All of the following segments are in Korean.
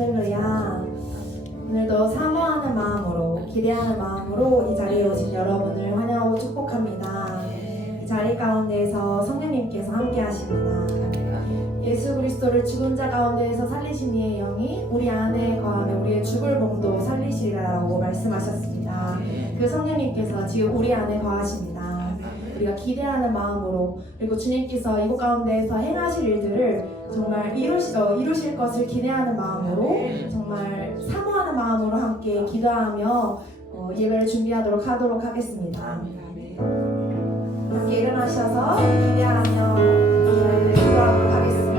할렐루야. 오늘도 사모하는 마음으로, 기대하는 마음으로 이 자리에 오신 여러분을 환영하고 축복합니다. 이 자리 가운데에서 성령님께서 함께 하십니다. 예수 그리스도를 죽은 자 가운데에서 살리신 이의 영이 우리 안에 거하며 우리의 죽을 몸도 살리시리라고 말씀하셨습니다. 그 성령님께서 지금 우리 안에 거하십니다. 우리가 기대하는 마음으로, 그리고 주님께서 이곳 가운데에서 행하실 일들을 정말 이루실 것을 기대하는 마음으로, 정말 사모하는 마음으로 함께 기도하며 예배를 준비하도록 하겠습니다. 함께 일어나셔서 기대하며 저희를 기도하도록 하겠습니다.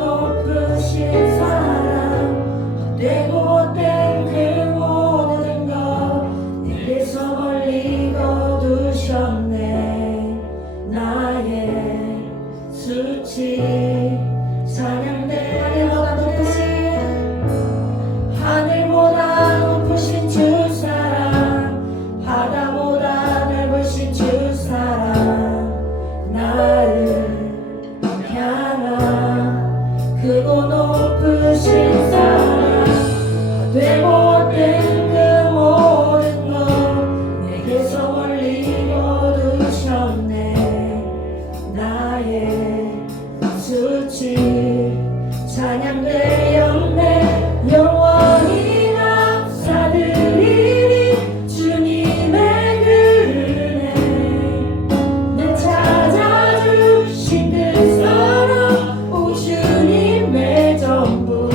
높으신 사랑 되고 헛된 그 모든 것 내게서 멀리 거두셨네. 나의 수치 찬양돼. 하늘보다 높으신 주 사랑, 바다보다 넓으신 주 사랑, 나를 향한 크고 높으신 사랑 되고 헛된 그 모든 것 내게서 멀리 거두셨네. 나의 수치 찬양되었네. 영원히 감사드리니 주님의 그 은혜 내 찾아주신 그 사랑 오 주님의 전부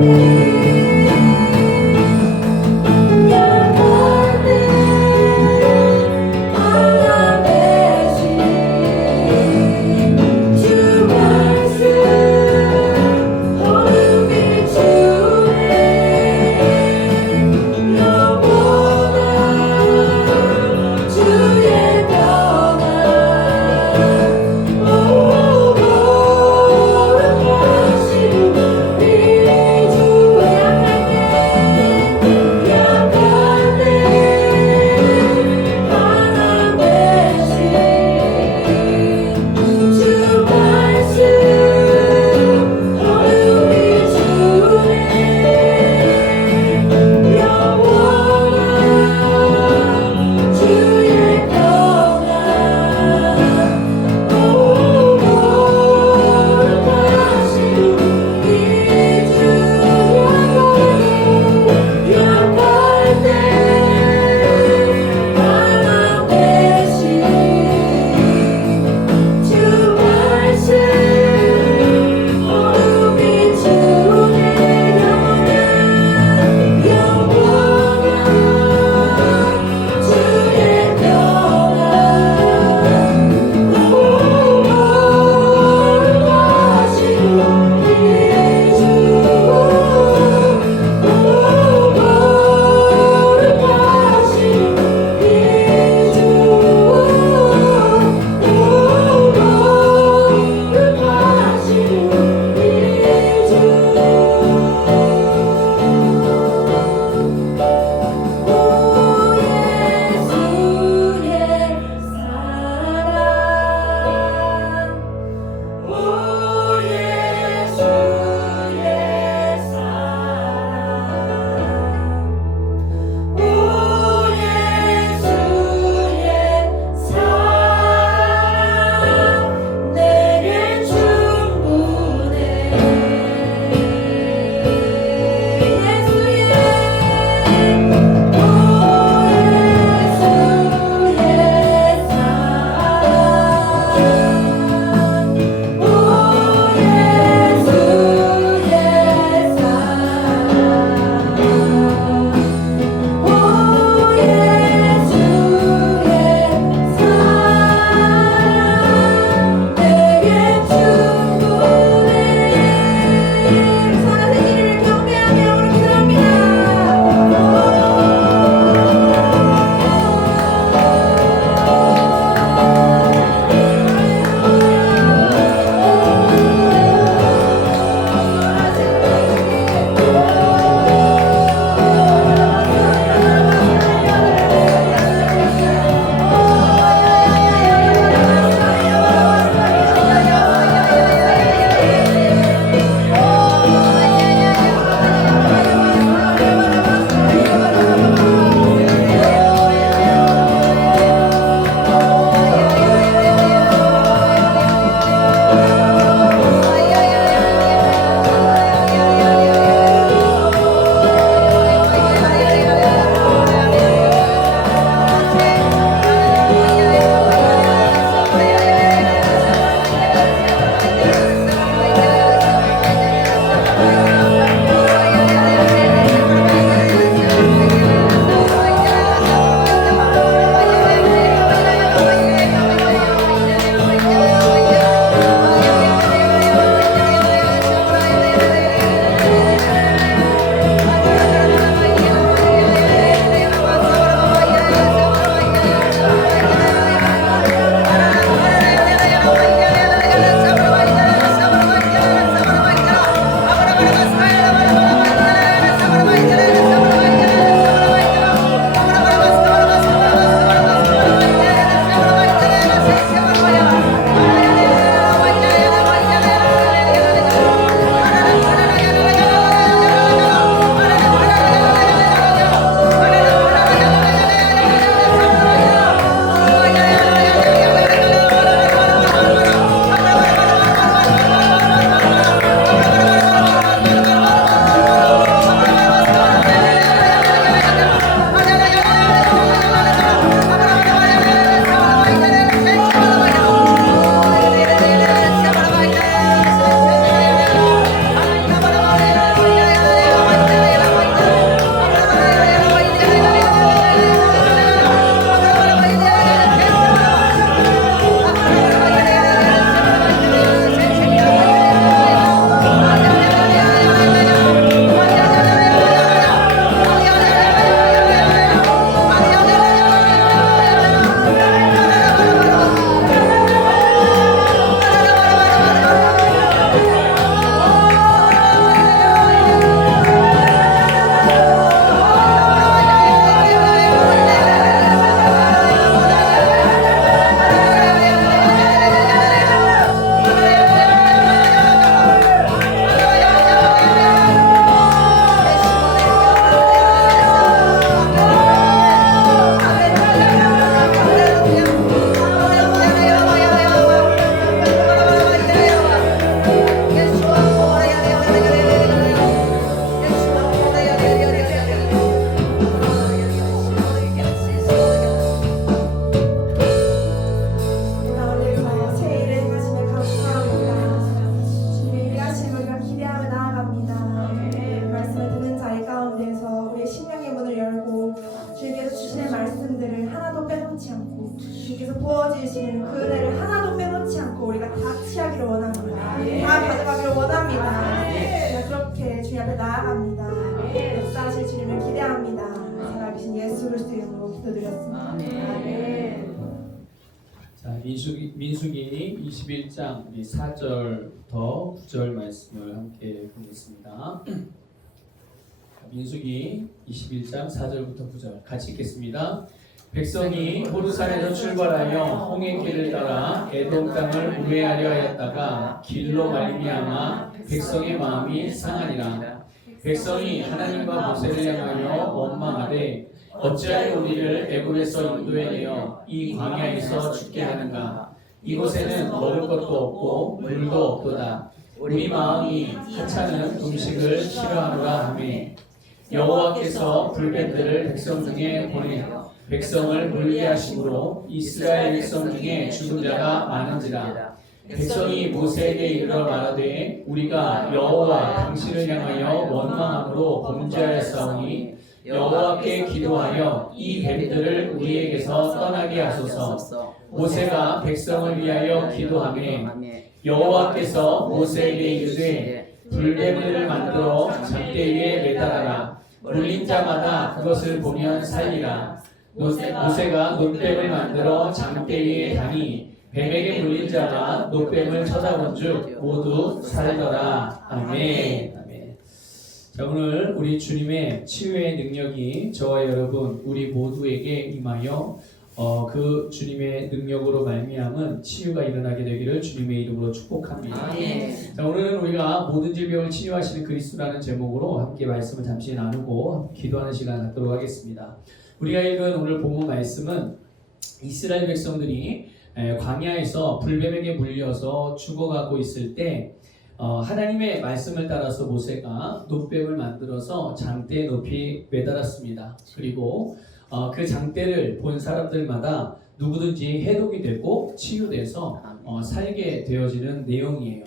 주의 앞에 나아갑니다. 역사하실 주님을 기대합니다. 살아계신 예수 그리스도 이름으로 기도드렸습니다. 아멘. 자, 민수기 21장 4절부터 9절 말씀을 함께 보겠습니다. 민수기 21장 4절부터 9절 같이 읽겠습니다. 백성이 호르산에서 출발하여 홍해길을 따라 에돔 땅을 우회하려 하였다가 길로 말미암아 백성의 마음이 상하니라. 백성이 하나님과 모세를 향하여 원망하되 어찌하여 우리를 애굽에서 인도해 내어 이 광야에서 죽게 하는가. 이곳에는 먹을 것도 없고 물도 없도다. 우리 마음이 하찮은 음식을 싫어하노라 하매 여호와께서 불뱀들을 백성 중에 보내 백성을 물게 하심으로 이스라엘 백성 중에 죽은 자가 많은지라. 백성이 모세에게 이르러 말하되 우리가 여호와 당신을 향하여 원망함으로 범죄하였사오니 여호와께 기도하여 이 뱀들을 우리에게서 떠나게 하소서. 모세가 백성을 위하여 기도하매 여호와께서 모세에게 이르되 불뱀을 만들어 장대 위에 매달아라. 물린 자마다 그것을 보면 살리라. 모세가 놋뱀을 만들어 장대 위에 다니 뱀에게 물린 자가 놋뱀을 쳐다본즉 모두 살더라. 아멘. 자, 오늘 우리 주님의 치유의 능력이 저와 여러분 우리 모두에게 임하여 그 주님의 능력으로 말미암은 치유가 일어나게 되기를 주님의 이름으로 축복합니다. 자, 오늘은 우리가 모든 질병을 치유하시는 그리스도라는 제목으로 함께 말씀을 잠시 나누고 기도하는 시간 갖도록 하겠습니다. 우리가 읽은 오늘 본문 말씀은 이스라엘 백성들이 광야에서 불뱀에게 물려서 죽어가고 있을 때 하나님의 말씀을 따라서 모세가 놋뱀을 만들어서 장대에 높이 매달았습니다. 그리고 그 장대를 본 사람들마다 누구든지 해독이 되고 치유돼서 살게 되어지는 내용이에요.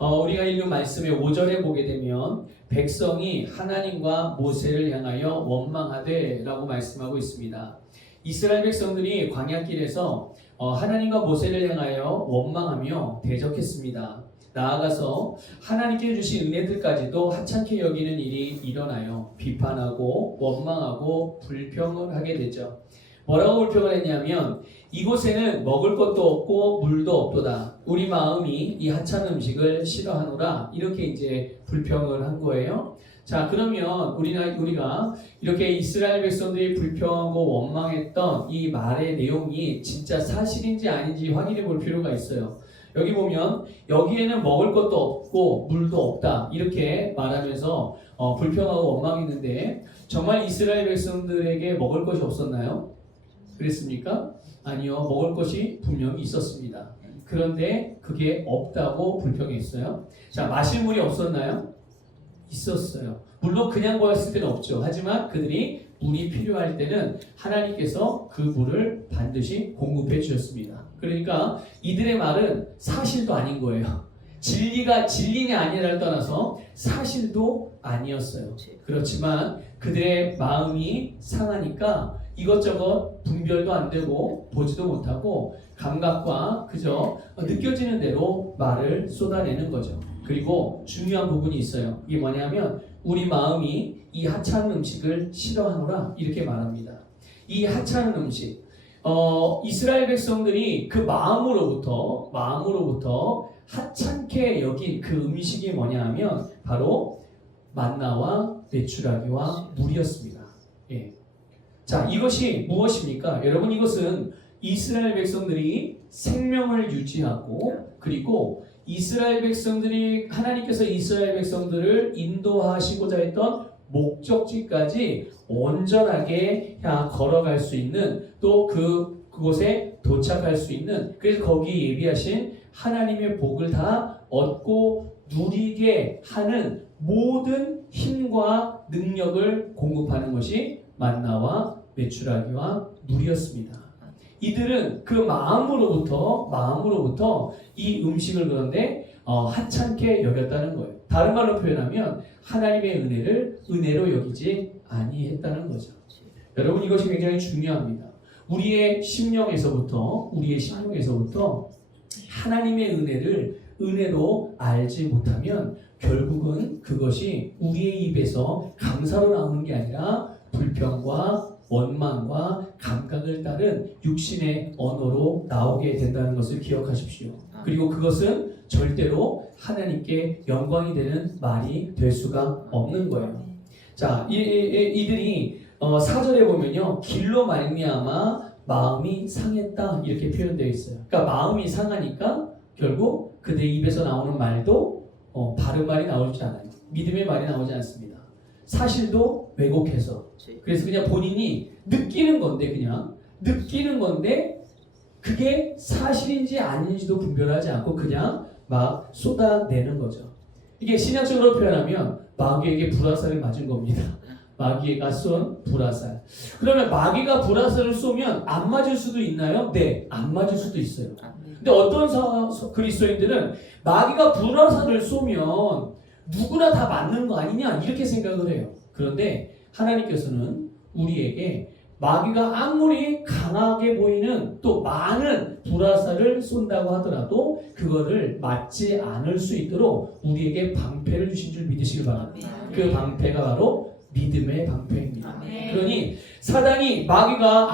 우리가 읽은 말씀의 5절에 보게 되면 백성이 하나님과 모세를 향하여 원망하되 라고 말씀하고 있습니다. 이스라엘 백성들이 광야길에서 하나님과 모세를 향하여 원망하며 대적했습니다. 나아가서 하나님께 주신 은혜들까지도 하찮게 여기는 일이 일어나요. 비판하고 원망하고 불평을 하게 되죠. 뭐라고 불평을 했냐면 이곳에는 먹을 것도 없고 물도 없도다. 우리 마음이 이 하찮은 음식을 싫어하노라. 이렇게 이제 불평을 한 거예요. 자, 그러면 우리가 이렇게 이스라엘 백성들이 불평하고 원망했던 이 말의 내용이 진짜 사실인지 아닌지 확인해 볼 필요가 있어요. 여기 보면 여기에는 먹을 것도 없고 물도 없다 이렇게 말하면서 불평하고 원망했는데 정말 이스라엘 백성들에게 먹을 것이 없었나요? 그랬습니까? 아니요, 먹을 것이 분명히 있었습니다. 그런데 그게 없다고 불평했어요. 자, 마실 물이 없었나요? 있었어요. 물론 그냥 보였을 때는 없죠. 하지만 그들이 물이 필요할 때는 하나님께서 그 물을 반드시 공급해 주셨습니다. 그러니까 이들의 말은 사실도 아닌 거예요. 진리냐 아니냐를 떠나서 사실도 아니었어요. 그렇지만 그들의 마음이 상하니까 이것저것 분별도 안 되고 보지도 못하고 감각과 그저 느껴지는 대로 말을 쏟아내는 거죠. 그리고 중요한 부분이 있어요. 이게 뭐냐면 우리 마음이 이 하찮은 음식을 싫어하노라 이렇게 말합니다. 이 하찮은 음식 이스라엘 백성들이 그 마음으로부터 하찮게 여긴 그 음식이 뭐냐 하면 바로 만나와 메추라기와 물이었습니다. 예. 자, 이것이 무엇입니까? 여러분, 이것은 이스라엘 백성들이 생명을 유지하고 그리고 이스라엘 백성들이 하나님께서 이스라엘 백성들을 인도하시고자 했던 목적지까지 온전하게 걸어갈 수 있는 또 그곳에 도착할 수 있는 그래서 거기 예비하신 하나님의 복을 다 얻고 누리게 하는 모든 힘과 능력을 공급하는 것이 만나와 메추라기와 물이었습니다. 이들은 그 마음으로부터 이 음식을 그런데 하찮게 여겼다는 거예요. 다른 말로 표현하면 하나님의 은혜를 은혜로 여기지 아니했다는 거죠. 여러분, 이것이 굉장히 중요합니다. 우리의 심령에서부터 하나님의 은혜를 은혜로 알지 못하면 결국은 그것이 우리의 입에서 감사로 나오는 게 아니라 불평과 원망과 감각을 따른 육신의 언어로 나오게 된다는 것을 기억하십시오. 그리고 그것은 절대로 하나님께 영광이 되는 말이 될 수가 없는 거예요. 자, 이들이 4절에 보면요, 길로 말미암아 마음이 상했다 이렇게 표현되어 있어요. 그러니까 마음이 상하니까 결국 그들 입에서 나오는 말도 바른 말이 나오지 않아요. 믿음의 말이 나오지 않습니다. 사실도 왜곡해서, 그래서 그냥 본인이 느끼는 건데 그게 사실인지 아닌지도 분별하지 않고 그냥 막 쏟아내는 거죠. 이게 신약적으로 표현하면 마귀에게 불화살을 맞은 겁니다. 마귀가 쏜 불화살. 그러면 마귀가 불화살을 쏘면 안 맞을 수도 있나요? 네, 안 맞을 수도 있어요. 근데 어떤 그리스도인들은 마귀가 불화살을 쏘면 누구나 다 맞는 거 아니냐 이렇게 생각을 해요. 그런데 하나님께서는 우리에게 마귀가 아무리 강하게 보이는 또 많은 불화살을 쏜다고 하더라도 그거를 맞지 않을 수 있도록 우리에게 방패를 주신 줄 믿으시길 바랍니다. 그 방패가 바로 믿음의 방패입니다. 그러니 사단이 마귀가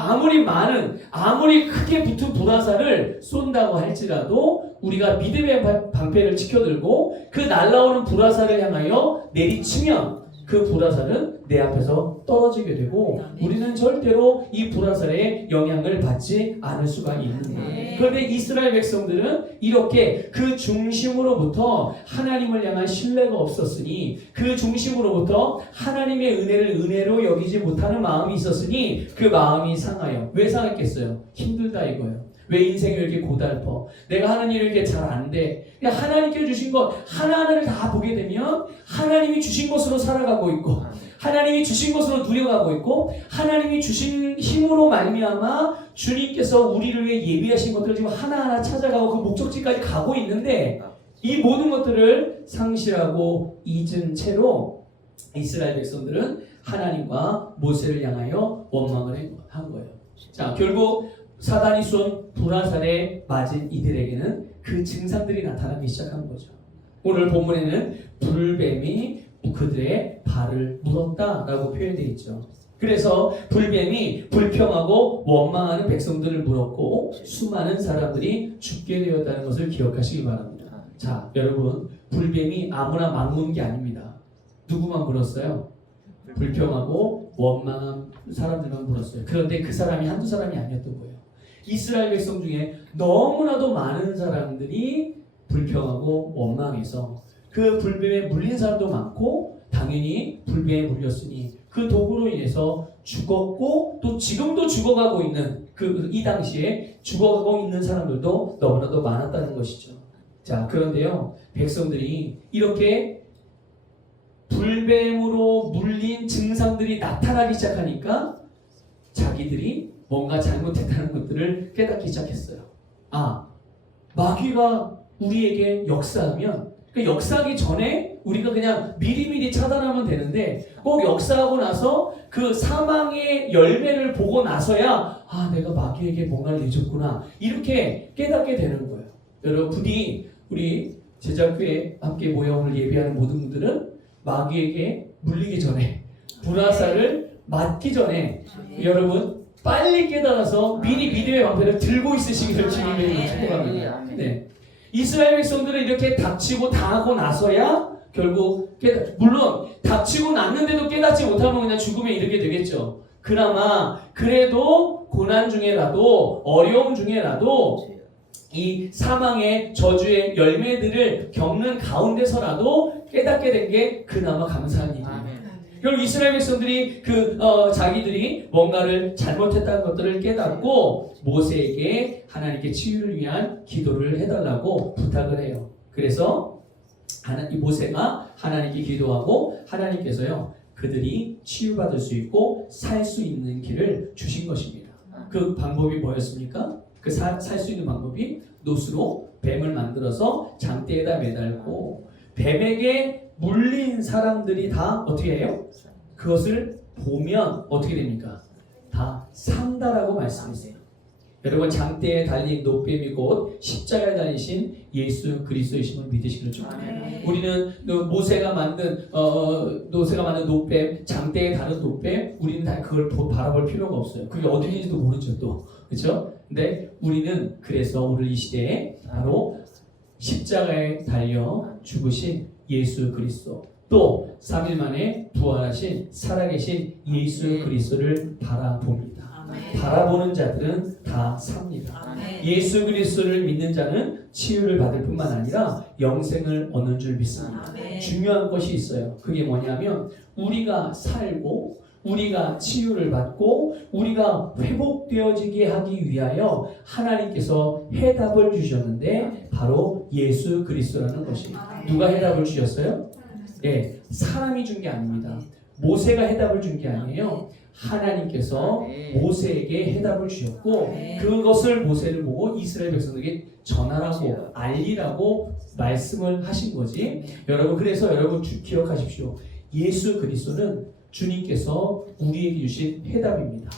아무리 크게 붙은 불화살을 쏜다고 할지라도 우리가 믿음의 방패를 지켜들고 그 날아오는 불화살을 향하여 내리치면 그 불화살은 내 앞에서 떨어지게 되고 우리는 절대로 이 불화살의 영향을 받지 않을 수가 있는 거예요. 그런데 이스라엘 백성들은 이렇게 그 중심으로부터 하나님을 향한 신뢰가 없었으니, 그 중심으로부터 하나님의 은혜를 은혜로 여기지 못하는 마음이 있었으니 그 마음이 상하여. 왜 상했겠어요? 힘들다 이거예요. 왜 인생이 이렇게 고달퍼? 내가 하는 일이 이렇게 잘 안 돼. 그냥 하나님께 주신 것 하나하나를 다 보게 되면 하나님이 주신 것으로 살아가고 있고, 하나님이 주신 것으로 누려가고 있고, 하나님이 주신 힘으로 말미암아 주님께서 우리를 위해 예비하신 것들을 지금 하나하나 찾아가고 그 목적지까지 가고 있는데, 이 모든 것들을 상실하고 잊은 채로 이스라엘 백성들은 하나님과 모세를 향하여 원망을 한 거예요. 자, 결국 사단이 쏜 불화살에 맞은 이들에게는 그 증상들이 나타나기 시작한 거죠. 오늘 본문에는 불뱀이 그들의 발을 물었다라고 표현되어 있죠. 그래서 불뱀이 불평하고 원망하는 백성들을 물었고 수많은 사람들이 죽게 되었다는 것을 기억하시기 바랍니다. 자, 여러분, 불뱀이 아무나 막 무는 게 아닙니다. 누구만 물었어요? 불평하고 원망한 사람들만 물었어요. 그런데 그 사람이 한두 사람이 아니었던 거예요. 이스라엘 백성 중에 너무나도 많은 사람들이 불평하고 원망해서 그 불뱀에 물린 사람도 많고, 당연히 불뱀에 물렸으니 그 독으로 인해서 죽었고, 또 지금도 죽어가고 있는 이 당시에 죽어가고 있는 사람들도 너무나도 많았다는 것이죠. 자, 그런데요, 백성들이 이렇게 불뱀으로 물린 증상들이 나타나기 시작하니까 자기들이 뭔가 잘못했다는 것들을 깨닫기 시작했어요. 아, 마귀가 우리에게 역사하면, 그 역사하기 전에 우리가 그냥 미리미리 차단하면 되는데, 꼭 역사하고 나서 그 사망의 열매를 보고 나서야 아, 내가 마귀에게 뭔가를 내줬구나 이렇게 깨닫게 되는 거예요. 여러분, 부디 우리 제자교회 함께 모여 오늘 예배하는 모든 분들은 마귀에게 물리기 전에, 불화살을 맞기 전에 여러분 빨리 깨달아서 미리 믿음의 방패를 들고 있으시기를 주님의 축복합니다. 네. 이스라엘 백성들은 이렇게 닥치고 당하고 나서야 결국 물론 닥치고 났는데도 깨닫지 못하면 그냥 죽음에 이르게 되겠죠. 그나마 그래도 고난 중에라도 어려움 중에라도 이 사망의 저주의 열매들을 겪는 가운데서라도 깨닫게 된 게 그나마 감사한 일이에요. 결국 이스라엘 백성들이 자기들이 뭔가를 잘못했다는 것들을 깨닫고 모세에게 하나님께 치유를 위한 기도를 해달라고 부탁을 해요. 그래서 모세가 하나님께 기도하고 하나님께서요, 그들이 치유받을 수 있고 살 수 있는 길을 주신 것입니다. 그 방법이 뭐였습니까? 그 살 수 있는 방법이 노스로 뱀을 만들어서 장대에다 매달고 뱀에게 물린 사람들이 다 어떻게 해요? 그것을 보면 어떻게 됩니까? 다 산다라고 말씀했어요. 여러분 장대에 달린 노뱀이 곧 십자가에 달리신 예수 그리스도이심을 믿으시기를 축복합니다. 우리는 모세가 만든 노뱀, 장대에 다른 노뱀, 우리는 다 그걸 바라볼 필요가 없어요. 그게 어디인지도 모르죠 또, 그렇죠? 근데 우리는 그래서 오늘 이 시대에 바로 십자가에 달려 죽으신 예수 그리스도, 또 3일 만에 부활하신 살아계신 예수 그리스도를 바라봅니다. 바라보는 자들은 다 삽니다. 예수 그리스도를 믿는 자는 치유를 받을 뿐만 아니라 영생을 얻는 줄 믿습니다. 중요한 것이 있어요. 그게 뭐냐면 우리가 살고 우리가 치유를 받고 우리가 회복되어지게 하기 위하여 하나님께서 해답을 주셨는데 바로 예수 그리스도라는 것입니다. 누가 해답을 주셨어요? 네, 사람이 준 게 아닙니다. 모세가 해답을 준 게 아니에요. 하나님께서 모세에게 해답을 주셨고 그것을 모세를 보고 이스라엘 백성들에게 전하라고 알리라고 말씀을 하신 거지. 여러분, 그래서 여러분 기억하십시오. 예수 그리스도는 주님께서 우리에게 주신 해답입니다.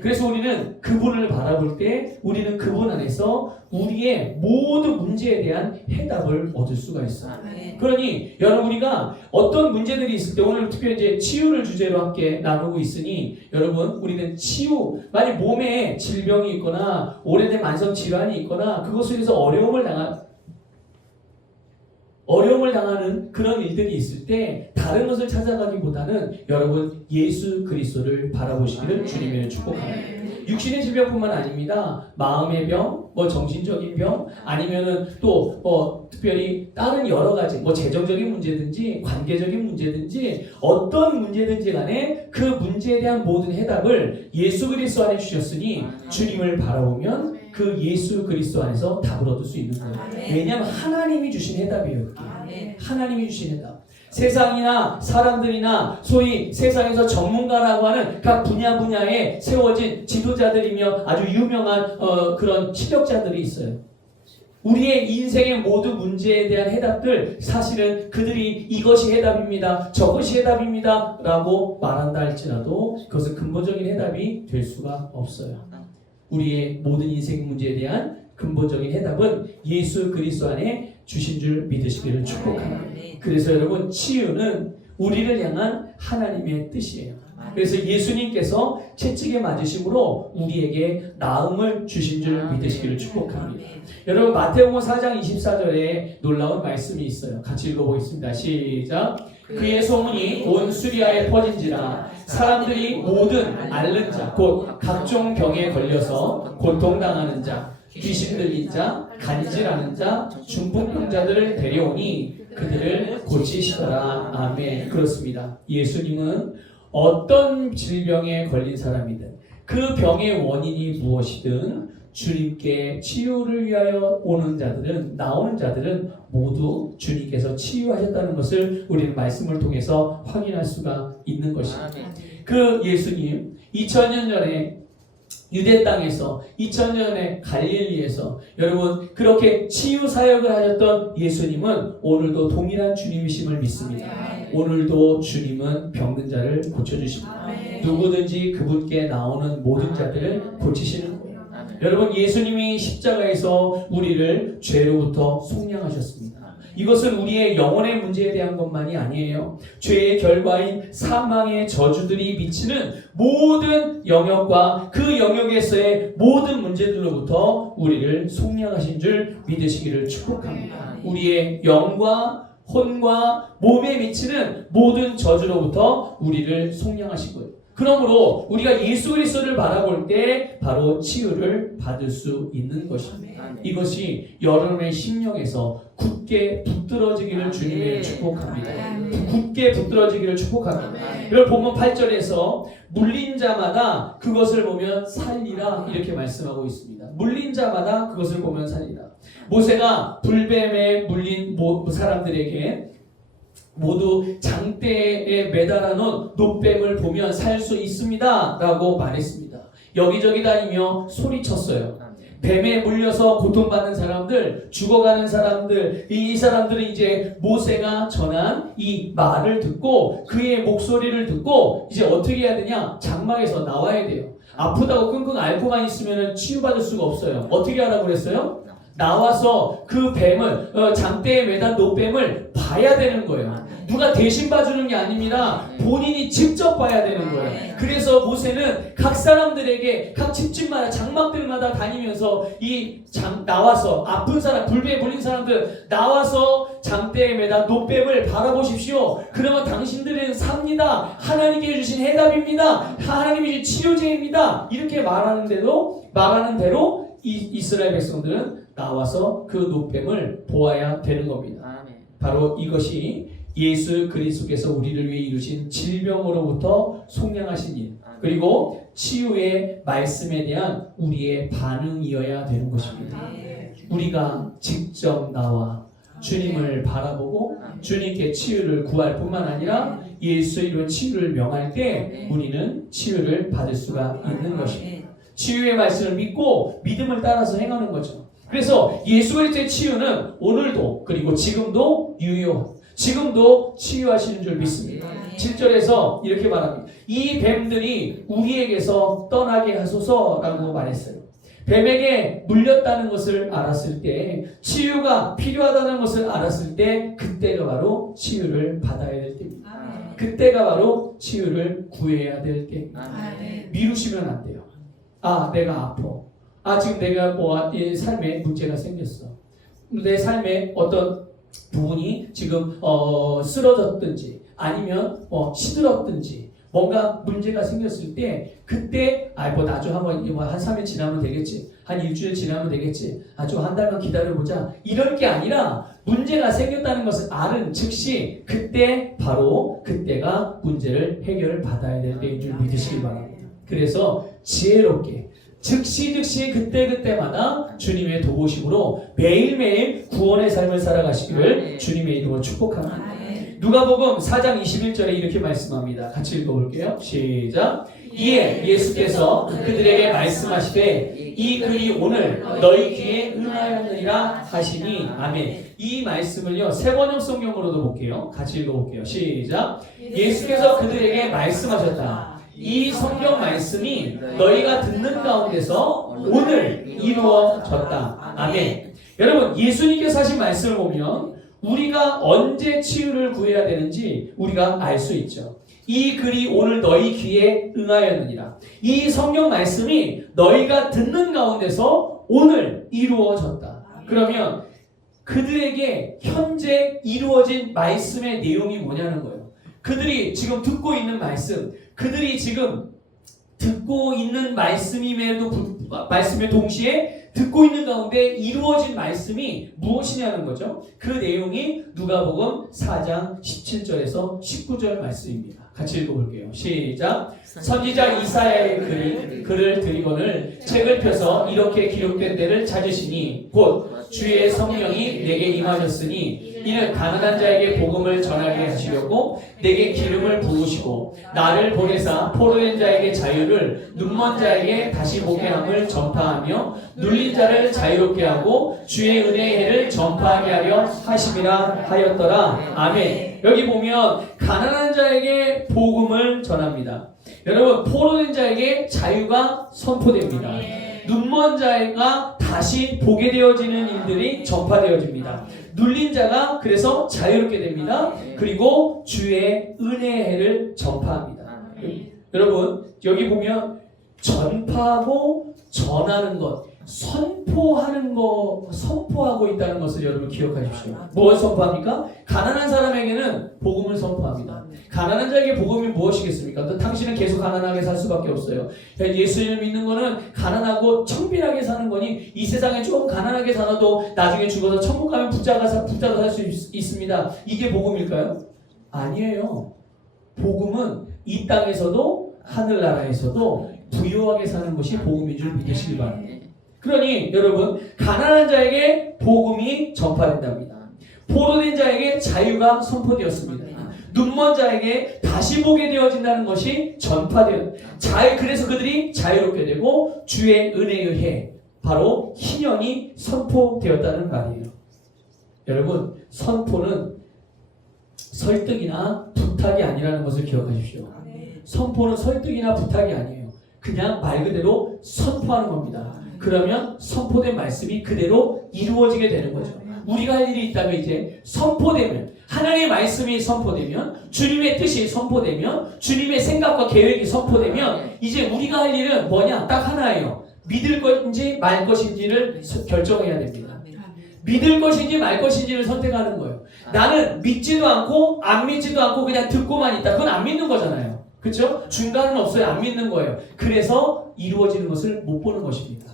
그래서 우리는 그분을 바라볼 때 우리는 그분 안에서 우리의 모든 문제에 대한 해답을 얻을 수가 있어요. 그러니 여러분, 우리가 어떤 문제들이 있을 때 오늘 특별히 이제 치유를 주제로 함께 나누고 있으니 여러분, 우리는 치유, 만약 몸에 질병이 있거나 오래된 만성 질환이 있거나 그것으로 인해서 어려움을 당하는 그런 일들이 있을 때 다른 것을 찾아가기보다는 여러분 예수 그리스도를 바라보시기를 주님의 축복합니다. 육신의 질병뿐만 아닙니다. 마음의 병, 정신적인 병, 아니면은 또 특별히 다른 여러 가지 재정적인 문제든지 관계적인 문제든지 어떤 문제든지 간에 그 문제에 대한 모든 해답을 예수 그리스도 안에 주셨으니 주님을 바라보면 그 예수 그리스도 안에서 답을 얻을 수 있는 거예요. 왜냐하면 하나님이 주신 해답이에요. 그게. 하나님이 주신 해답. 세상이나 사람들이나 소위 세상에서 전문가라고 하는 각 분야에 세워진 지도자들이며 아주 유명한 그런 실력자들이 있어요. 우리의 인생의 모든 문제에 대한 해답들, 사실은 그들이 이것이 해답입니다, 저것이 해답입니다 라고 말한다 할지라도 그것은 근본적인 해답이 될 수가 없어요. 우리의 모든 인생 문제에 대한 근본적인 해답은 예수 그리스도 안에 주신 줄 믿으시기를 축복합니다. 그래서 여러분, 치유는 우리를 향한 하나님의 뜻이에요. 그래서 예수님께서 채찍에 맞으심으로 우리에게 나음을 주신 줄 믿으시기를 축복합니다. 여러분, 마태복음 4장 24절에 놀라운 말씀이 있어요. 같이 읽어보겠습니다. 시작. 그의 소문이 온 수리아에 퍼진지라 사람들이 모든 앓는 자, 곧 각종 병에 걸려서 고통당하는 자, 귀신 들린 자, 간질하는 자, 중풍병자들을 데려오니 그들을 고치시더라. 아멘. 그렇습니다. 예수님은 어떤 질병에 걸린 사람이든 그 병의 원인이 무엇이든 주님께 치유를 위하여 나오는 자들은 모두 주님께서 치유하셨다는 것을 우리는 말씀을 통해서 확인할 수가 있는 것입니다. 그 예수님 2000년 전에 유대 땅에서 2000년 전에 갈릴리에서 여러분 그렇게 치유 사역을 하셨던 예수님은 오늘도 동일한 주님이심을 믿습니다. 오늘도 주님은 병든 자를 고쳐주십니다. 누구든지 그분께 나오는 모든 자들을 고치시는 거예요. 여러분, 예수님이 십자가에서 우리를 죄로부터 속량하셨습니다. 이것은 우리의 영혼의 문제에 대한 것만이 아니에요. 죄의 결과인 사망의 저주들이 미치는 모든 영역과 그 영역에서의 모든 문제들로부터 우리를 속량하신 줄 믿으시기를 축복합니다. 우리의 영과 혼과 몸에 미치는 모든 저주로부터 우리를 속량하신 거예요. 그러므로 우리가 예수 그리스도를 바라볼 때 바로 치유를 받을 수 있는 것입니다. 이것이 여러분의 심령에서 굳게 붙들어지기를 주님의 축복합니다. 굳게 붙들어지기를 축복합니다. 여러분, 본문 8절에서 물린 자마다 그것을 보면 살리라 이렇게 말씀하고 있습니다. 물린 자마다 그것을 보면 살리라. 모세가 불뱀에 물린 사람들에게 모두 장대에 매달아 놓은 노뱀을 보면 살 수 있습니다 라고 말했습니다. 여기저기 다니며 소리쳤어요. 뱀에 물려서 고통받는 사람들, 죽어가는 사람들, 이 사람들은 이제 모세가 전한 이 말을 듣고 그의 목소리를 듣고 이제 어떻게 해야 되냐? 장막에서 나와야 돼요. 아프다고 끙끙 앓고만 있으면 치유받을 수가 없어요. 어떻게 하라고 그랬어요? 나와서 그 뱀을, 장대에 매단 노뱀을 봐야 되는 거예요. 누가 대신 봐주는 게 아닙니다. 본인이 직접 봐야 되는 거예요. 그래서 모세는 각 사람들에게 각 집집마다 장막들마다 다니면서 나와서 아픈 사람, 불뱀에 물린 사람들 나와서 장대에 매단 노뱀을 바라보십시오. 그러면 당신들은 삽니다. 하나님께 주신 해답입니다. 하나님이 주신 치료제입니다. 이렇게 말하는 대로 이스라엘 백성들은 나와서 그 노뱀을 보아야 되는 겁니다. 바로 이것이 예수 그리스도께서 우리를 위해 이루신 질병으로부터 속량하신 일, 그리고 치유의 말씀에 대한 우리의 반응이어야 되는 것입니다. 우리가 직접 나와 주님을 바라보고 주님께 치유를 구할 뿐만 아니라 예수의 이런 치유를 명할 때 우리는 치유를 받을 수가 있는 것입니다. 치유의 말씀을 믿고 믿음을 따라서 행하는 거죠. 그래서 예수 그리스도의 치유는 오늘도 그리고 지금도 지금도 치유하시는 줄 믿습니다. 7절에서 이렇게 말합니다. 이 뱀들이 우리에게서 떠나게 하소서라고 말했어요. 뱀에게 물렸다는 것을 알았을 때, 치유가 필요하다는 것을 알았을 때, 그때가 바로 치유를 받아야 될 때입니다. 그때가 바로 치유를 구해야 될 때입니다. 미루시면 안 돼요. 내가 아파. 지금 내가 삶에 문제가 생겼어. 내 삶에 어떤 부분이 지금 쓰러졌든지 아니면 시들었든지 뭔가 문제가 생겼을 때 그때 나중 한 3일 지나면 되겠지, 한 일주일 지나면 되겠지, 좀 한 달만 기다려보자, 이럴 게 아니라 문제가 생겼다는 것을 아는 즉시 그때가 문제를 해결받아야 될 때인 줄 믿으시기 바랍니다. 그래서 지혜롭게 즉시 그때마다 주님의 도우심으로 매일매일 구원의 삶을 살아가시기를 주님의 이름으로 축복합니다. 누가복음 4장 21절에 이렇게 말씀합니다. 같이 읽어볼게요. 시작. 이에 예수께서 그들에게 말씀하시되 이 글이 오늘 너희 귀에 응하였느니라 하시니. 아멘. 이 말씀을요, 세번역 성경으로도 볼게요. 같이 읽어볼게요. 시작. 예수께서 그들에게 말씀하셨다. 이 성경 말씀이 너희가 듣는 가운데서 오늘 이루어졌다. 아멘. 여러분, 예수님께서 하신 말씀을 보면 우리가 언제 치유를 구해야 되는지 우리가 알 수 있죠. 이 글이 오늘 너희 귀에 응하였느니라. 이 성경 말씀이 너희가 듣는 가운데서 오늘 이루어졌다. 그러면 그들에게 현재 이루어진 말씀의 내용이 뭐냐는 거예요. 그들이 지금 듣고 있는 말씀, 그들이 지금 듣고 있는 말씀에 동시에 듣고 있는 가운데 이루어진 말씀이 무엇이냐는 거죠. 그 내용이 누가복음 4장 17절에서 19절 말씀입니다. 같이 읽어볼게요. 시작. 선지자 이사야의 글을 드리거늘 책을 펴서 이렇게 기록된 데를 찾으시니 곧 주의 성령이 내게 임하셨으니 이는 가난한 자에게 복음을 전하게 하시려고 내게 기름을 부으시고 나를 보내사 포로된 자에게 자유를, 눈먼 자에게 다시 보게 함을 전파하며 눌린 자를 자유롭게 하고 주의 은혜의 해를 전파하게 하려 하심이라 하였더라. 아멘. 여기 보면 가난한 자에게 복음을 전합니다. 여러분, 포로된 자에게 자유가 선포됩니다. 눈먼 자가 다시 보게 되어지는 일들이 전파되어집니다. 눌린 자가 그래서 자유롭게 됩니다. 그리고 주의 은혜의 해를 전파합니다. 여러분, 여기 보면 전파하고 전하는 것, 선포하는 거, 선포하고 있다는 것을 여러분 기억하십시오. 무엇을 선포합니까? 가난한 사람에게는 복음을 선포합니다. 가난한 자에게 복음이 무엇이겠습니까? 또 당신은 계속 가난하게 살 수밖에 없어요. 예수님을 믿는 거는 가난하고 청빈하게 사는 거니 이 세상에 조금 가난하게 살아도 나중에 죽어서 천국 가면 부자가 살 수 있습니다. 이게 복음일까요? 아니에요. 복음은 이 땅에서도 하늘나라에서도 부유하게 사는 것이 복음인 줄 믿으시기 바랍니다. 그러니 여러분, 가난한 자에게 복음이 전파된답니다. 포로된 자에게 자유가 선포되었습니다. 눈먼 자에게 다시 보게 되어진다는 것이 전파되었습니다. 그래서 그들이 자유롭게 되고 주의 은혜의 해, 바로 희년이 선포되었다는 말이에요. 여러분, 선포는 설득이나 부탁이 아니라는 것을 기억하십시오. 선포는 설득이나 부탁이 아니에요. 그냥 말 그대로 선포하는 겁니다. 그러면 선포된 말씀이 그대로 이루어지게 되는 거죠. 우리가 할 일이 있다면 이제 선포되면, 하나님의 말씀이 선포되면, 주님의 뜻이 선포되면, 주님의 생각과 계획이 선포되면, 이제 우리가 할 일은 뭐냐? 딱 하나예요. 믿을 것인지 말 것인지를 결정해야 됩니다. 믿을 것인지 말 것인지를 선택하는 거예요. 나는 믿지도 않고 안 믿지도 않고 그냥 듣고만 있다. 그건 안 믿는 거잖아요. 그렇죠? 중간은 없어요. 안 믿는 거예요. 그래서 이루어지는 것을 못 보는 것입니다.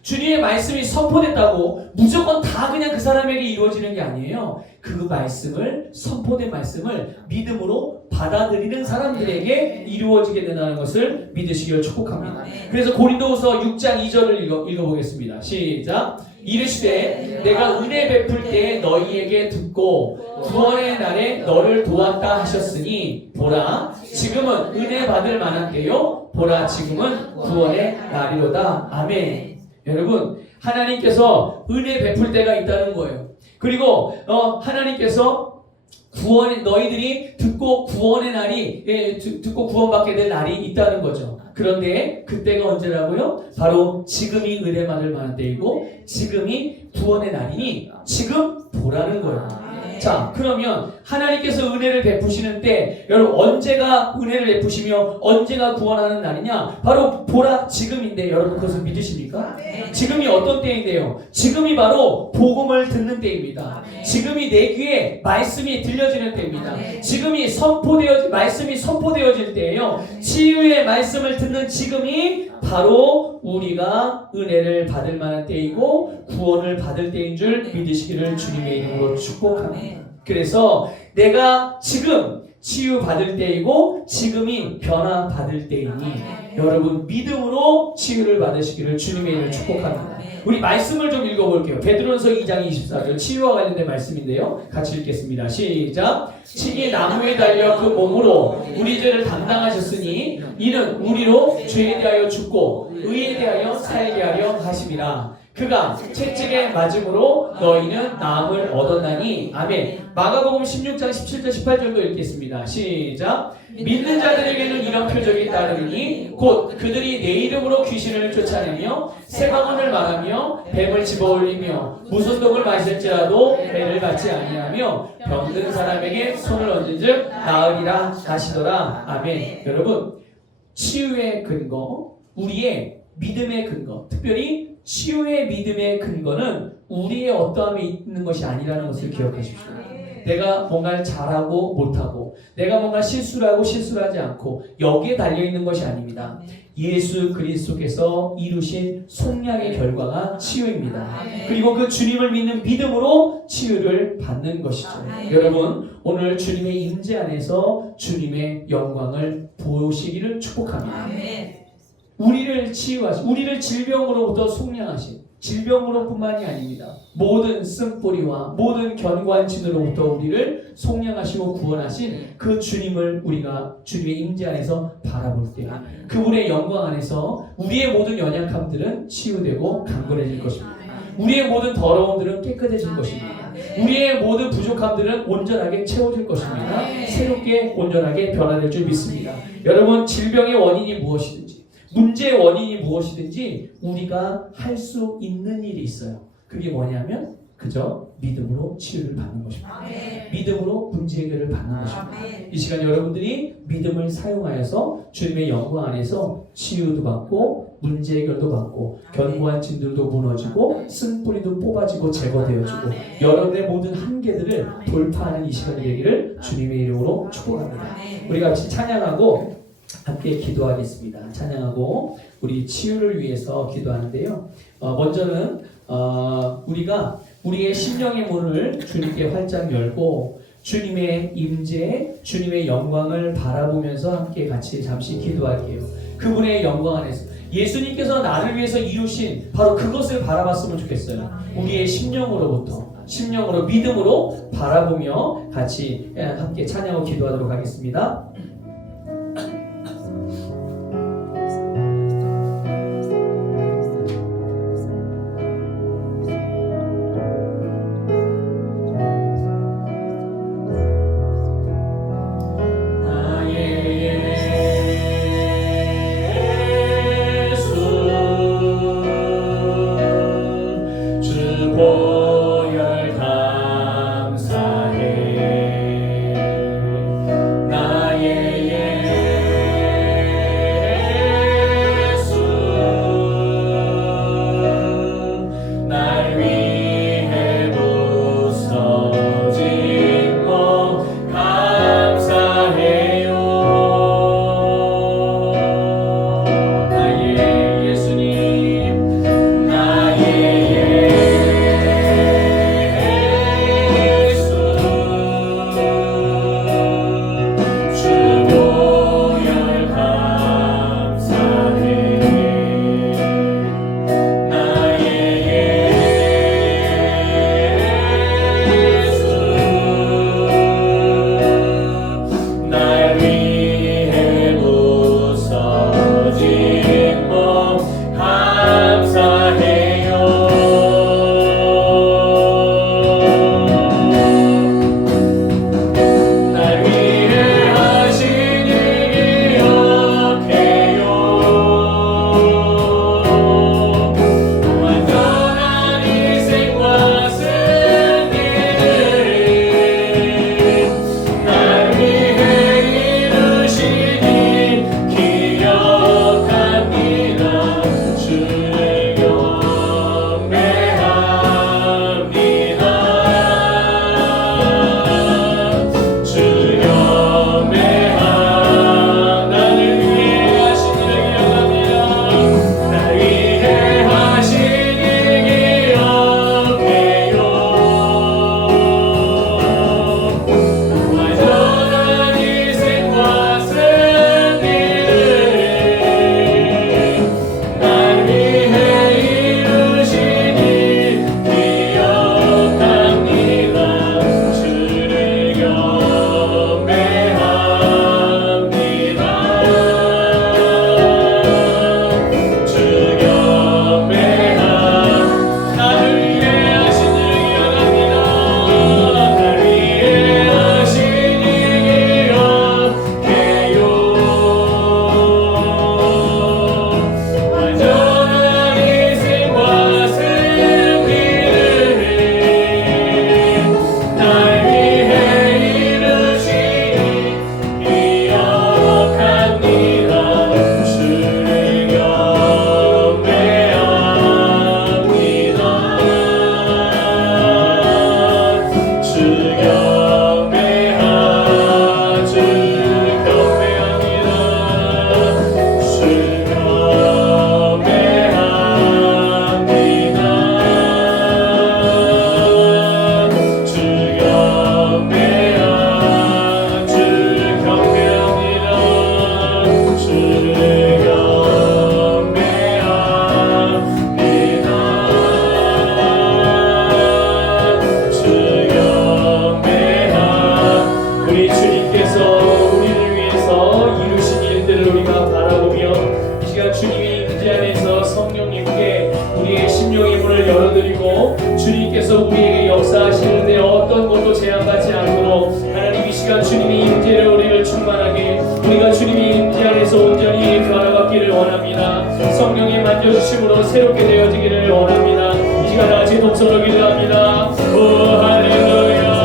주님의 말씀이 선포됐다고 무조건 다 그냥 그 사람에게 이루어지는 게 아니에요. 그 말씀을, 선포된 말씀을 믿음으로 받아들이는 사람들에게 이루어지게 된다는 것을 믿으시기를 축복합니다. 그래서 고린도후서 6장 2절을 읽어보겠습니다. 시작. 이르시되 내가 은혜 베풀 때 너희에게 듣고 구원의 날에 너를 도왔다 하셨으니 보라 지금은 은혜 받을 만한 때요 보라 지금은 구원의 날이로다. 아멘. 여러분, 하나님께서 은혜 베풀 때가 있다는 거예요. 그리고 하나님께서 너희들이 듣고 구원의 날이 듣고 구원받게 될 날이 있다는 거죠. 그런데 그때가 언제라고요? 바로 지금이 은혜 받을 만한 때이고 지금이 구원의 날이니 지금 보라는 거예요. 자, 그러면 하나님께서 은혜를 베푸시는 때 여러분 언제가 은혜를 베푸시며 언제가 구원하는 날이냐? 바로 보라 지금인데 여러분 그것을 믿으십니까? 지금이 어떤 때인데요? 지금이 바로 복음을 듣는 때입니다. 지금이 내 귀에 말씀이 들려지는 때입니다. 지금이 말씀이 선포되어질 때예요. 치유의 말씀을 듣는 지금이 바로 우리가 은혜를 받을 만한 때이고 구원을 받을 때인 줄 믿으시기를 주님의 이름으로 축복합니다. 그래서 내가 지금 치유받을 때이고 지금이 변화받을 때이니 여러분 믿음으로 치유를 받으시기를 주님의 이름으로 축복합니다. 우리 말씀을 좀 읽어볼게요. 베드로전서 2장 24절 치유와 관련된 말씀인데요. 같이 읽겠습니다. 시작. 친히 나무에 달려 그 몸으로 우리 죄를 담당하셨으니 이는 우리로 죄에 대하여 죽고 의에 대하여 살게 하려 하심이라. 그가 채찍에 맞음으로 너희는 나음을 얻었나니. 아멘. 마가복음 16장 17절 18절도 읽겠습니다. 시작. 믿는 자들에게는 이런 표적이 따르니 곧 그들이 내 이름으로 귀신을 쫓아내며 새 방언을 말하며 뱀을 집어올리며 무슨 독을 마실지라도 해를 받지 아니하며 병든 사람에게 손을 얹은즉 나으리라 하시더라. 아멘. 여러분, 치유의 근거, 우리의 믿음의 근거, 특별히 치유의 믿음의 근거는 우리의 어떠함에 있는 것이 아니라는 것을 기억하십시오. 내가 뭔가를 잘하고 못하고 내가 뭔가 실수를 하고 실수를 하지 않고 여기에 달려있는 것이 아닙니다. 예수 그리스도께서 이루신 속량의 결과가 치유입니다. 그리고 그 주님을 믿는 믿음으로 치유를 받는 것이죠. 여러분, 오늘 주님의 임재 안에서 주님의 영광을 보시기를 축복합니다. 우리를 치유하신, 우리를 질병으로부터 속량하신, 질병으로뿐만이 아닙니다. 모든 쓴뿌리와 모든 견고한진으로부터 우리를 속량하시고 구원하신 그 주님을 우리가 주님의 임재 안에서 바라볼 때 그분의 영광 안에서 우리의 모든 연약함들은 치유되고 강건해질 것입니다. 우리의 모든 더러움들은 깨끗해질 것입니다. 우리의 모든 부족함들은 온전하게 채워질 것입니다. 새롭게 온전하게 변화될 줄 믿습니다. 여러분, 질병의 원인이 무엇이든지 문제의 원인이 무엇이든지 우리가 할 수 있는 일이 있어요. 그게 뭐냐면 그저 믿음으로 치유를 받는 것입니다. 믿음으로 문제 해결을 받는 것입니다. 이 시간 여러분들이 믿음을 사용하여서 주님의 영광 안에서 치유도 받고 문제 해결도 받고 견고한 진들도 무너지고 쓴뿌리도 뽑아지고 제거되어지고 여러분의 모든 한계들을 돌파하는 이 시간이 되기를 주님의 이름으로 축복합니다. 우리가 같이 찬양하고 함께 기도하겠습니다. 찬양하고 우리 치유를 위해서 기도하는데요. 먼저는 우리가 우리의 심령의 문을 주님께 활짝 열고 주님의 임재, 주님의 영광을 바라보면서 함께 같이 잠시 기도할게요. 그분의 영광 안에서 예수님께서 나를 위해서 이루신 바로 그것을 바라봤으면 좋겠어요. 우리의 심령으로 믿음으로 바라보며 같이 함께 찬양하고 기도하도록 하겠습니다. 우리가 주님이 이 안에서 온전히 변화받기를 원합니다. 성령의 만져주심으로 새롭게 되어지기를 원합니다. 이 시간 같이 동서로 기도합니다. 오 할렐루야.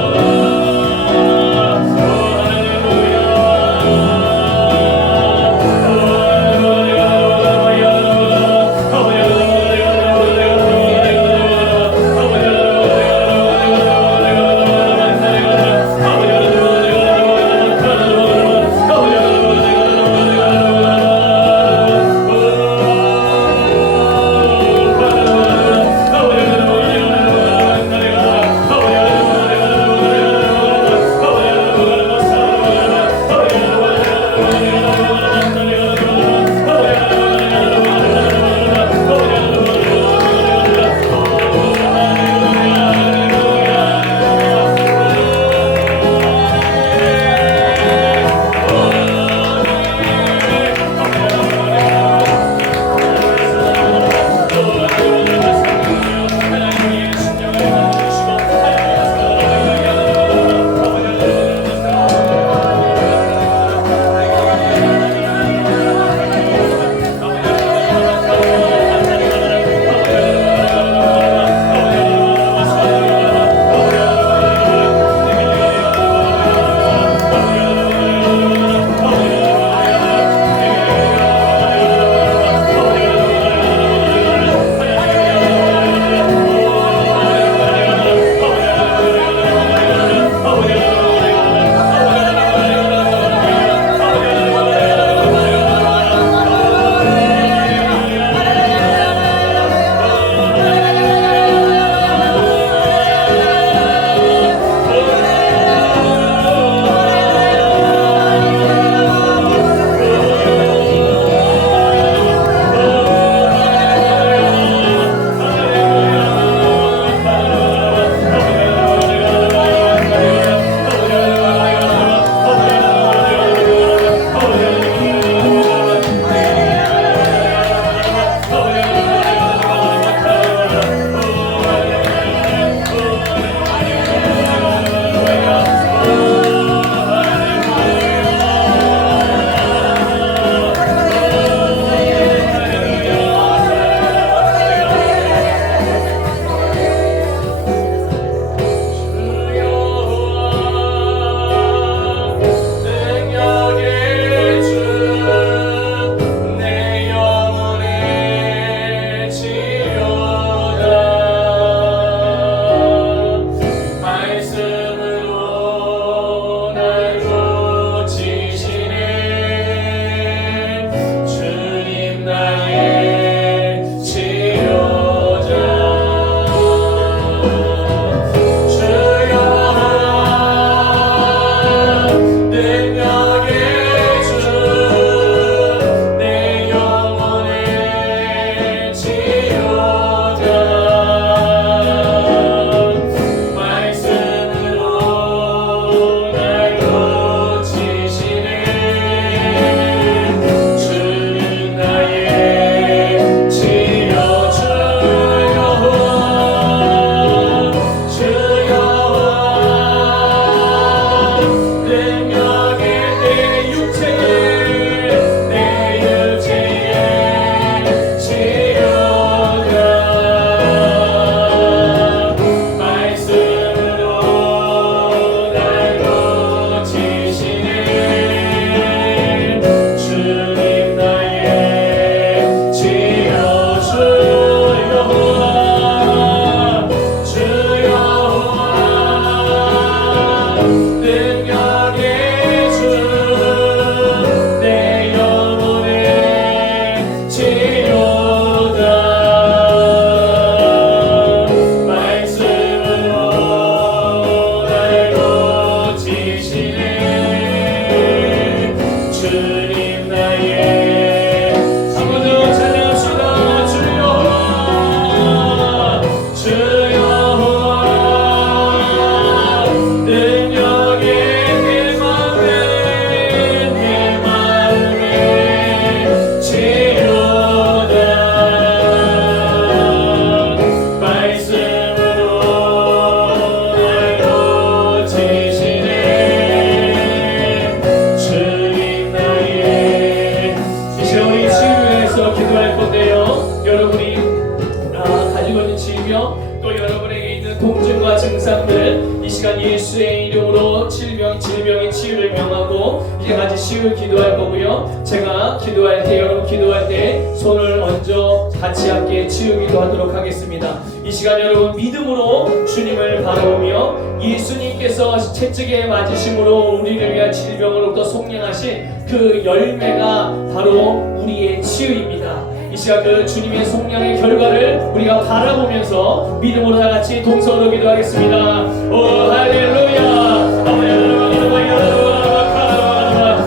시간 예수의 이름으로 질병의 치유를 명하고 이제 같이 치유 기도할 거고요. 제가 기도할 때 여러분 기도할 때 손을 얹어 같이 함께 치유 기도하도록 하겠습니다. 이 시간 여러분 믿음으로 주님을 바라보며 예수님께서 채찍에 맞으심으로 우리를 위한 질병으로부터 속량하신 그 열매가 바로 우리의 치유입니다. 이 시간 그 주님의 속량의 결과를 우리가 바라보면서 믿음으로 다 같이 동서로 기도하겠습니다. 오 할렐루야.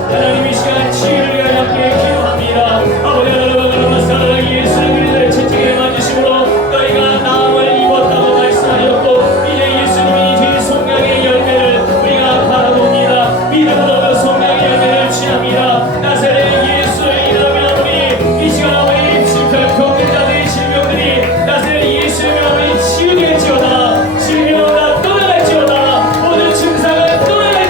하나님 이 시간 치유를 위하여 함께 기도합니다. 아버지 사랑하는 예수를 그리스도의 채찍에 맞으심으로 너희가 나음을 입었다고 말씀하셨고 이제 예수님이 그 속량의 열매를 우리가 바라봅니다. 믿음으로 그 속량의 열매를 취합니다. 나사렛 예수의 이름으로 우리 이 시간 아버지 병든 자들의 질병들이 나사렛 예수의 이름으로 치유되지어다. 질병은 다 떠나갈지어다. 모든 증상은 떠나갈지어다.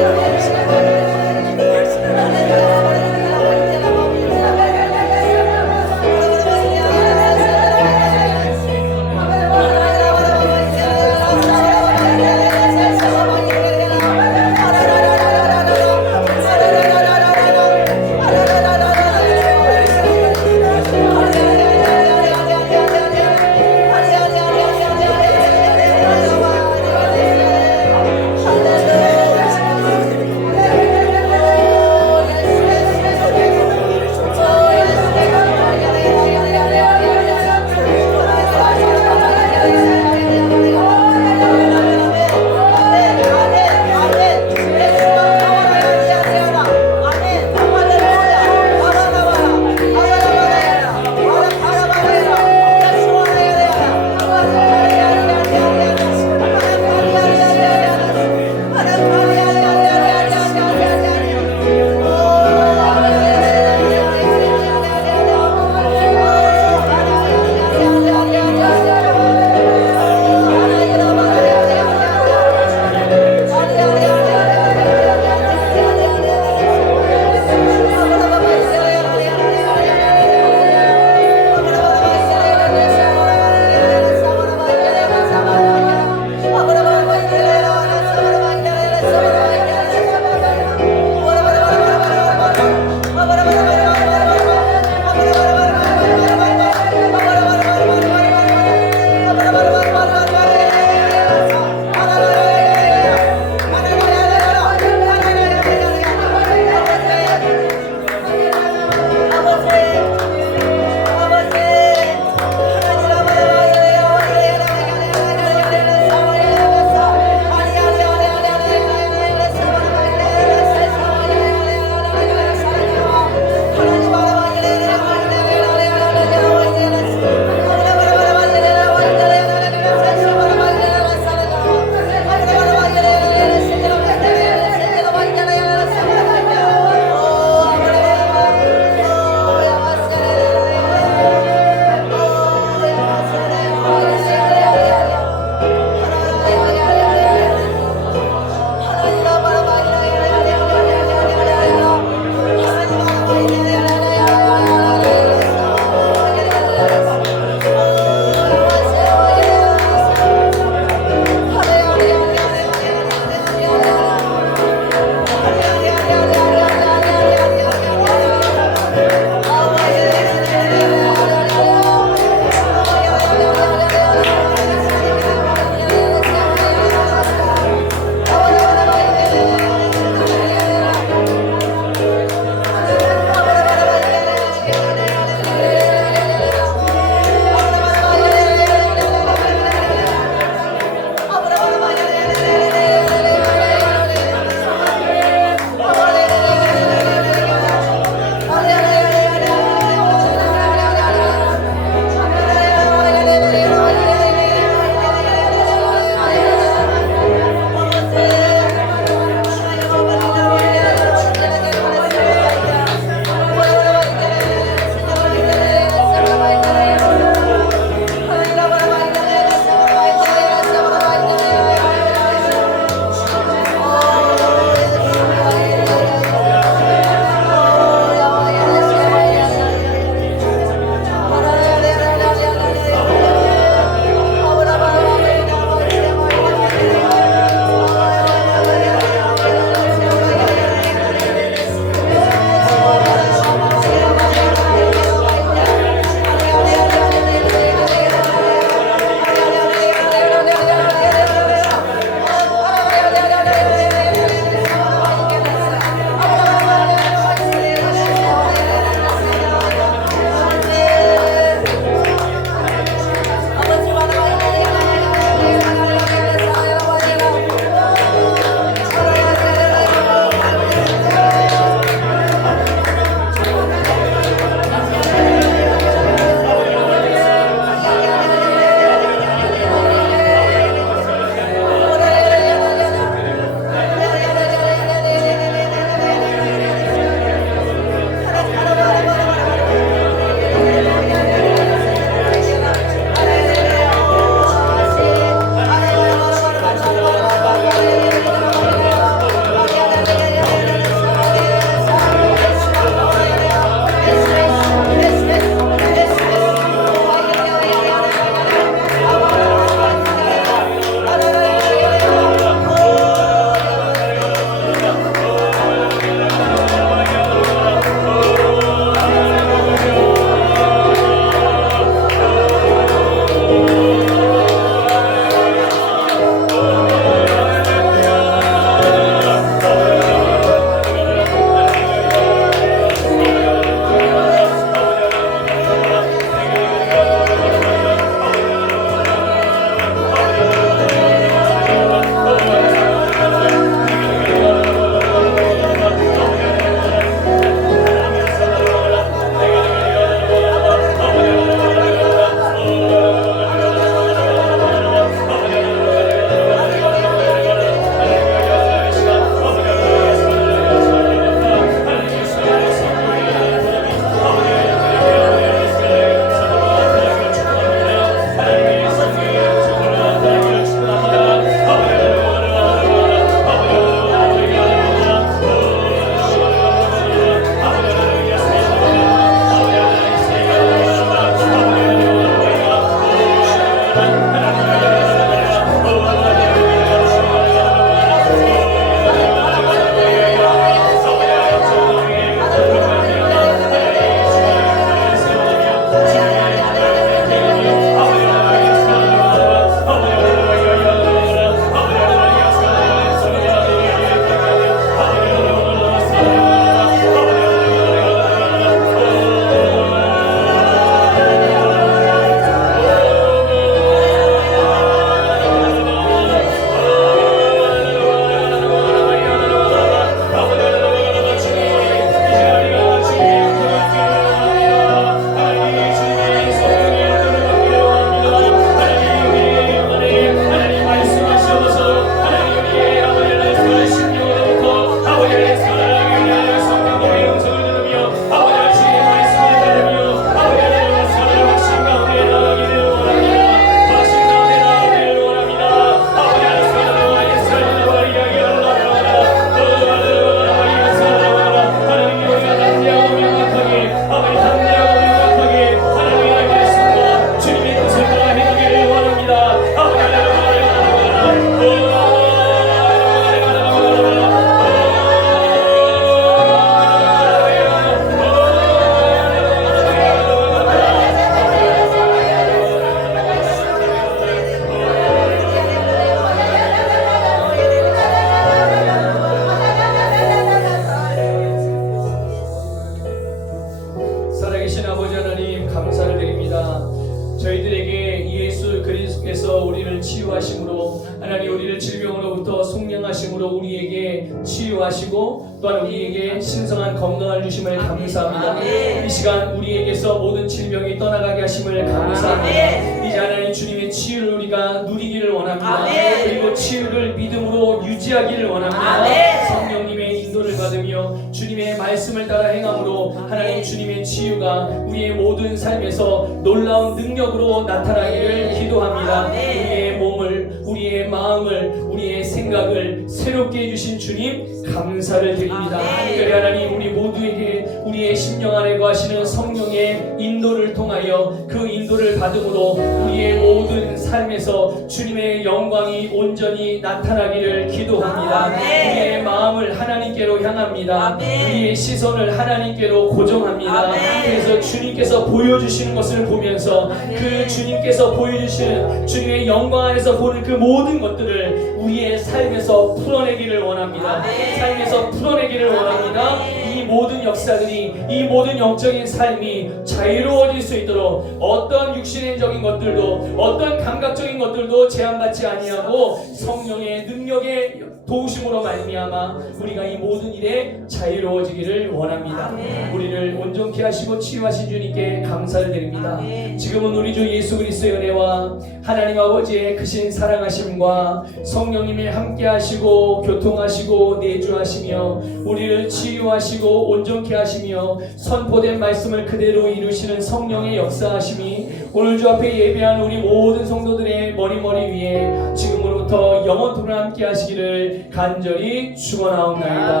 저희들에게 예수 그리스도께서 우리를 치유하심으로, 하나님 우리를 질병으로부터 속량하심으로 우리에게 치유하시고 또한 우리에게 신성한 건강을 주심을 감사합니다. 이 시간 우리에게서 모든 질병이 떠나가게 하심을 감사합니다. 이제 하나님 주님의 치유를 우리가 누리기를 원합니다. 그리고 치유를 믿음으로 유지하기를 원합니다. 성령님의 인도를 받으며 주님의 말씀을 따라 행함으로 하나님 주님의 치유가 우리의 모든 삶에서 놀라운 능력으로 나타나기를 기도합니다. 우리의 몸을, 우리의 마음을, 우리의 생각을 새롭게 해주신 주님 감사를 드립니다. 특별히 하나님 우리 모두에게 우리의 심령 안에 거하시는 성령의 인도를 통하여 그 인도를 받음으로 우리의 모든 삶에서 주님의 영광이 온전히 나타나기를 기도합니다. 우리의 마음을 하나님께로 향합니다. 우리의 시선을 하나님께로 고정합니다. 그래서 주님께서 보여주시는 것을 보면서 그 주님께서 보여주시는 주님의 영광 안에서 보는 그 모든 것들을 우리의 삶에서 풀어내기를 원합니다. 삶에서 풀어내기를 원합니다. 이 모든 역사들이, 이 모든 영적인 삶이 자유로워질 수 있도록 어떤 육신적인 것들도, 어떤 감각적인 것들도 제한받지 아니하고 성령의 능력의 도우심으로 말미암아 우리가 이 모든 일에 자유로워지기를 원합니다. 우리를 온전케 하시고 치유하신 주님께 감사를 드립니다. 지금은 우리 주 예수 그리스도의 은혜와 하나님 아버지의 크신 사랑하심과 성령님이 함께 하시고 교통하시고 내주하시며 우리를 치유하시고 온전케 하시며 선포된 말씀을 그대로 이루시는 성령의 역사하심이 오늘 주 앞에 예배한 우리 모든 성도들의 머리 위에 지금으로부터 영원토록 함께 하시기를 간절히 축원하옵나이다.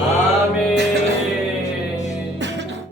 아멘.